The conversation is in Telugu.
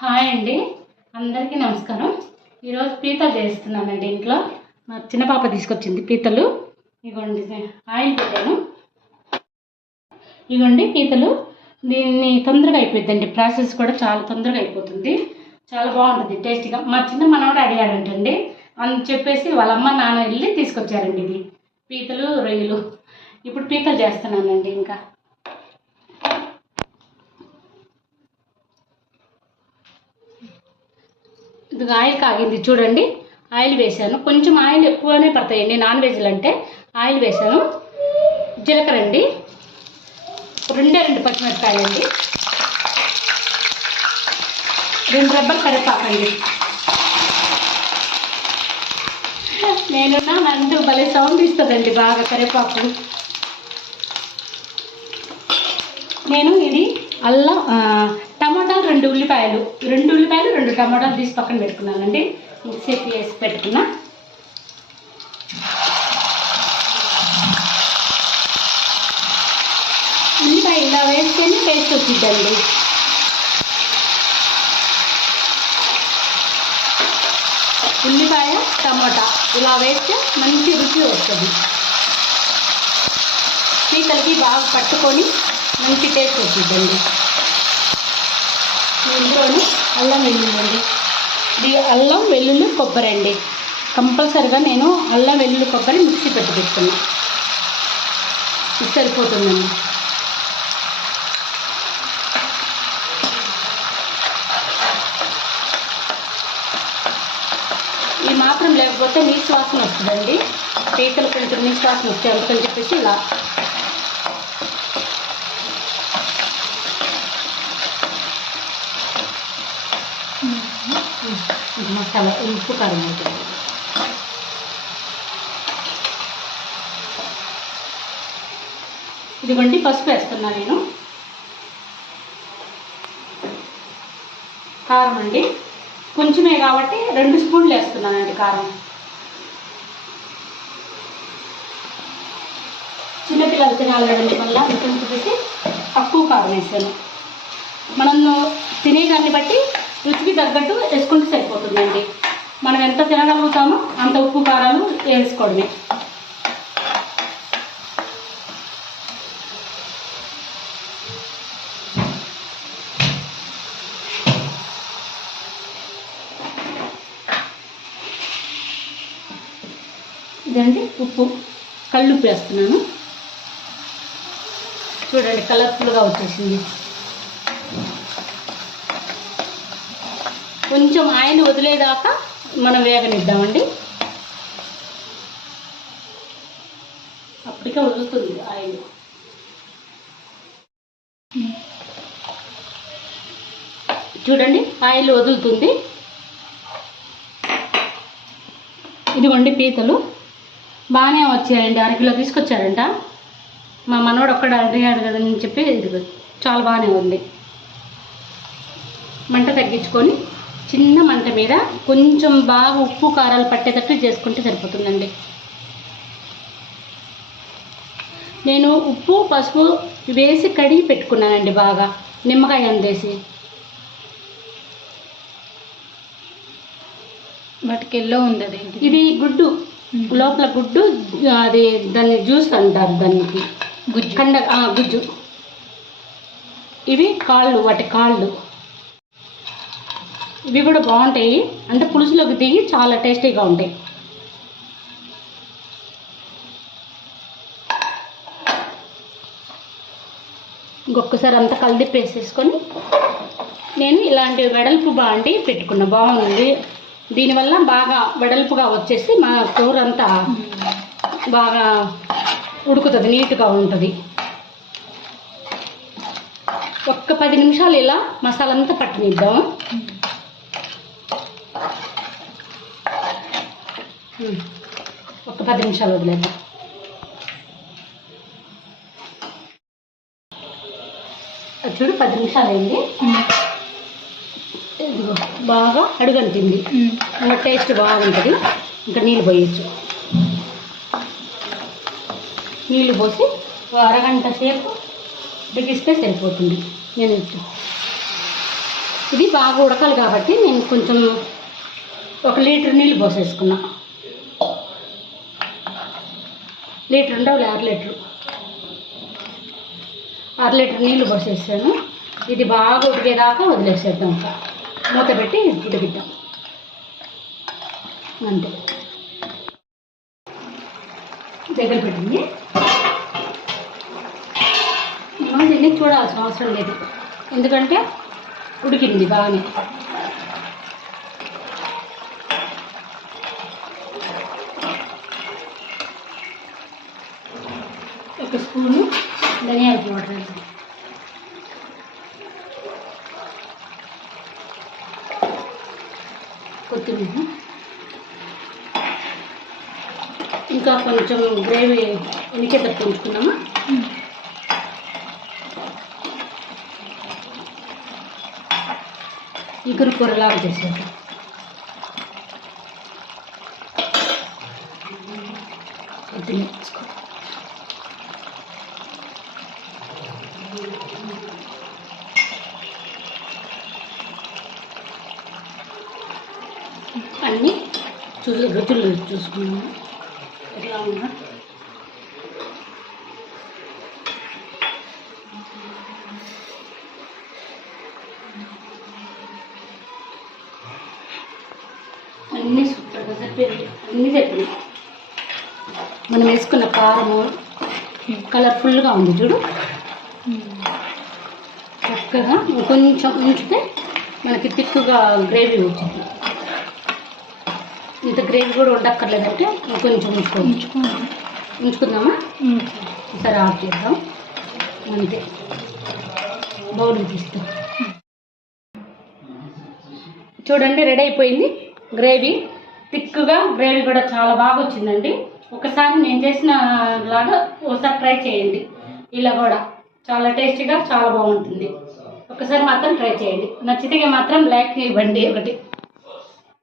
హాయ్ అండి, అందరికీ నమస్కారం. ఈరోజు పీతలు చేస్తున్నానండి. ఇంట్లో మా చిన్న పాప తీసుకొచ్చింది పీతలు. ఇగోండి ఆయిల్ పెట్టాను. ఇగోండి పీతలు. దీన్ని తొందరగా అయిపోతుందండి, ప్రాసెస్ కూడా చాలా తొందరగా అయిపోతుంది. చాలా బాగుంటుంది, టేస్టీగా. మా చిన్న మనవాడు అడిగాడంటండి, అని చెప్పేసి వాళ్ళ అమ్మ నాన్న వెళ్ళి తీసుకొచ్చారండి ఇది పీతలు రొయ్యలు. ఇప్పుడు పీతలు చేస్తున్నానండి. ఇంకా ఇది ఆయిల్ కాగింది చూడండి. ఆయిల్ వేసాను, కొంచెం ఆయిల్ ఎక్కువనే పడతాయండి నాన్ వెజ్లు అంటే. ఆయిల్ వేసాను, జీలకర్ర అండి, రెండు పచ్చిమిరపకాయలండి, 2 రెబ్బలు కరివేపాకండి. నందు భలే సౌండ్ ఇస్తుందండి బాగా కరివేపాకు. నేను ఇది అల్లం, టమాటాలు 2 ఉల్లిపాయలు 2 టమాటాలు తీసి పక్కన పెట్టుకున్నానండి. మిక్సీకి వేసి పెట్టుకున్నా. ఉల్లిపాయ ఇలా వేస్తేనే టేస్ట్ వచ్చిద్దండి. ఉల్లిపాయ టమాటా ఇలా వేస్తే మంచి రుచి వస్తుంది. పీతలకి బాగా పట్టుకొని మంచి టేస్ట్ వచ్చిందండి. ఇంట్లోనే అల్లం వెల్లుల్లి అండి. ఇది అల్లం వెల్లుల్లి కొబ్బరి అండి. కంపల్సరిగా నేను అల్లం వెల్లుల్లి కొబ్బరి మిక్సీ పెట్టి పెట్టుకున్నా. ఇది సరిపోతుందండి. ఈ మాత్రం లేకపోతే నీసు వాసన వస్తుందండి. పీతలు కొంచెం నీసు వాసన వస్తాయి, అందుకని చెప్పేసి ఇలా మసాలా ఉప్పు కారం అవుతుంది. ఇదిగోండి పసుపు వేస్తున్నా నేను. కారం అండి కొంచెమే కాబట్టి 2 స్పూన్లు వేస్తున్నానండి కారం. చిన్నపిల్లలు తినాలండి, మళ్ళీ కొంచెం పెట్టి తక్కువ కారం వేసాను. మనం తినేదాన్ని బట్టి రుచికి తగ్గట్టు వేసుకుంటే సరిపోతుందండి. మనం ఎంత తినగలుగుతామో అంత ఉప్పు కారాలు వేసుకోవడమే. ఇదండి ఉప్పు, కల్లుప్పు వేస్తున్నాను. చూడండి కలర్ఫుల్గా వచ్చేసింది. కొంచెం ఆయిల్ వదిలేదాకా మనం వేగనిద్దామండి. అప్పటికే వదులుతుంది ఆయిల్. చూడండి ఆయిల్ వదులుతుంది. ఇదిగోండి పీతలు బాగానే వచ్చాయండి. 1 కిలో తీసుకొచ్చారంట. మా మనోడు ఒక్కడ అడిగాడు కదని చెప్పి ఇది చాలా బాగానే ఉంది. మంట తగ్గించుకొని చిన్న మంట మీద కొంచెం బాగా ఉప్పు కారాలు పట్టేటట్టు చేసుకుంటే సరిపోతుందండి. నేను ఉప్పు పసుపు వేసి కడిగి పెట్టుకున్నానండి బాగా, నిమ్మకాయ అందేసి. వాటికెల్లో ఉంది అది. ఇది గుడ్డు, లోపల గుడ్డు, అది దాన్ని జ్యూస్ అంటారు దానికి, గుజ్జు గుజ్జు. ఇవి కాళ్ళు, వాటి కాళ్ళు. ఇవి కూడా బాగుంటాయి, అంటే పులుసులోకి దిగి చాలా టేస్టీగా ఉంటాయి. ఇంకొకసారి అంతా కలిదిప్పేసేసుకొని నేను ఇలాంటి వెడల్పు బాండి పెట్టుకున్నా. బాగుంది, దీనివల్ల బాగా వెడల్పుగా వచ్చేసి మా కూర అంతా బాగా ఉడుకుతుంది, నీట్గా ఉంటుంది. ఒక్క 10 నిమిషాలు ఇలా మసాలా అంతా పట్టనిద్దాం. ఒక 10 నిమిషాలు వదిలేద్దాం. చూడు 10 నిమిషాలు అయింది. ఇదిగో బాగా అడుగంటింది, ఇంకా టేస్ట్ బాగుంటుంది. ఇంకా నీళ్ళు పోయచ్చు. నీళ్ళు పోసి 1 అరగంట సేపు బిగిస్తే సరిపోతుంది. నేను ఇది బాగా ఉడకాలి కాబట్టి నేను కొంచెం 1 లీటర్ నీళ్ళు పోసేసుకున్నా. లీటర్ ఉండవు, 6 లీటరు. 6 లీటర్ నీళ్ళు పోసేసాను. ఇది బాగా ఉడికేదాకా వదిలేసేద్దాం. మూత పెట్టి ఉడికిద్దాం అంతే. దగ్గర పెట్టింది. మనం దీన్ని చూడాల్సిన అవసరం లేదు, ఎందుకంటే ఉడికింది బాగానే. ఒక స్పూను ధనియాల పౌడర్ వేద్దాం. కొత్తిమీర, ఇంకా కొంచెం గ్రేవీ ఉడికేటట్టు ఉంచుకున్నామా. ఇగురు కూరలాగా చేసేది. కొత్తిమీర వేసుకో. అన్నీ రుచులు చూసుకున్నాము ఎట్లా ఉన్నా. అన్నీ సూపర్గా సరిపోయింది. అన్నీ చెప్పినాయి. మనం వేసుకున్న కారము కలర్ఫుల్గా ఉంది చూడు. చక్కగా కొంచెం ఉంచితే మనకి తిక్కుగా గ్రేవీ వచ్చింది. ఇంత గ్రేవీ కూడా ఉండక్కర్లేదంటే కొంచెం ఉంచుకుందామా. సరే ఆఫ్ చేద్దాం అంతే. బౌల్ తీస్తాం. చూడండి రెడీ అయిపోయింది గ్రేవీ. థిక్గా గ్రేవీ కూడా చాలా బాగా వచ్చిందండి. ఒకసారి నేను చేసిన లాగా ఒకసారి ట్రై చేయండి. ఇలా కూడా చాలా టేస్టీగా చాలా బాగుంటుంది. ఒకసారి మాత్రం ట్రై చేయండి. నచ్చితే మాత్రం లైక్ ఇవ్వండి ఒకటి.